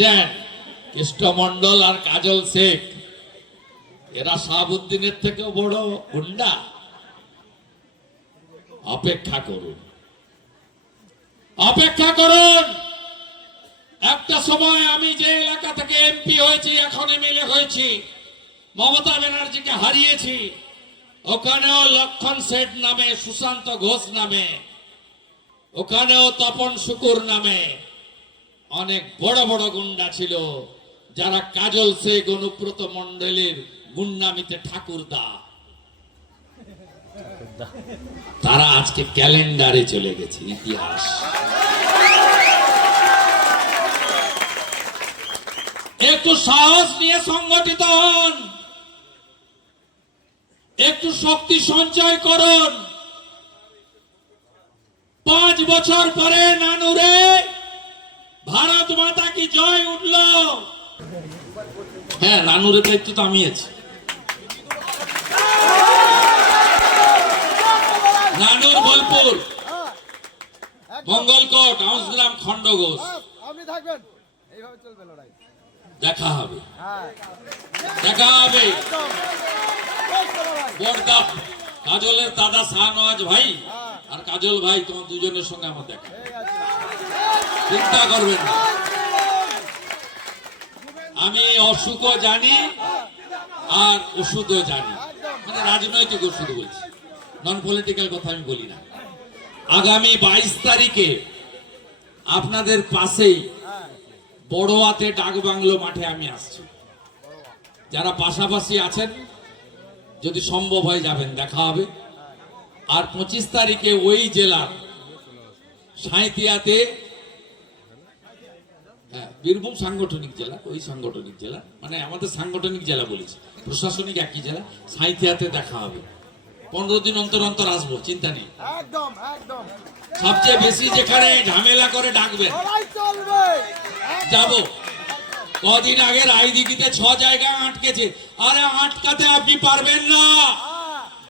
পাচ্ছেন কৃষ্ণমন্ডল আর কাজল শেখ। এরা শাহাবুদ্দিনের থেকেও বড় গুন্ডা। অপেক্ষা করুন। অপেক্ষা করুন। একটা সময় আমি যে এলাকা থেকে এমপি হয়েছি, এখন এমএলএ হয়েছি, মমতা ব্যানার্জিকে হারিয়েছি। ওখানেও লক্ষণ শেঠ নামে, সুশান্ত ঘোষ নামে। ওখানেও তপন শুকুর নামে। অনেক বড় বড় গুন্ডা ছিল যারা কাজল শেখ অনুব্রত মন্ডলের গুন্ডামিতে ঠাকুরদা। তারা আজকে ক্যালেন্ডারে চলে গেছে ইতিহাস। একটু সাহস নিয়ে সংগঠিত হন। একটু শক্তি সঞ্চয় করুন। পাঁচ বছর পরে নানুরে হ্যাঁ নানুরের দায়িত্ব তো আমি আছি। নানুর বোলপুর মঙ্গলকোট আউসগ্রাম খন্ডঘোষ আপনি থাকবেন। এইভাবে চলবে লড়াই। দেখা হবে। হ্যাঁ। দেখা হবে। বর্দা কাজলের দাদা শাহনওয়াজ ভাই আর কাজল ভাই তোমার দুজনের সঙ্গে আমার দেখা। চিন্তা করবেন না। আমি অসুখও জানি আর ওষুধও জানি। মানে রাজনৈতিক ওষুধ বলছি। নন পলিটিক্যাল কথা আমি বলি না। আগামী বাইশ তারিখে আপনাদের পাশেই বড়োয়াতে ডাক বাংলো মাঠে আমি আসছি। যারা পাশাপাশি আছেন, যদি সম্ভব হয় যাবেন, দেখা হবে। আর পঁচিশ তারিখে ওই জেলার সাঁইতিয়াতে হ্যাঁ, বীরভূম সাংগঠনিক জেলা ওই সাংগঠনিক জেলা। মানে আমাদের সাংগঠনিক জেলা বলেছি। প্রশাসনিক একই জেলা সাঁইতিয়াতে দেখা হবে। পনেরো দিন অন্তর অন্তর আসব চিন্তা নেই। একদম একদম। সবচেয়ে বেশি যেখানে ঝামেলা করে ডাকবেন চলবে। যাব। কদিন আগে রায়দিঘিতে ছ জায়গায় আটকেছে। আরে আটকাতে আপনি পারবেন না।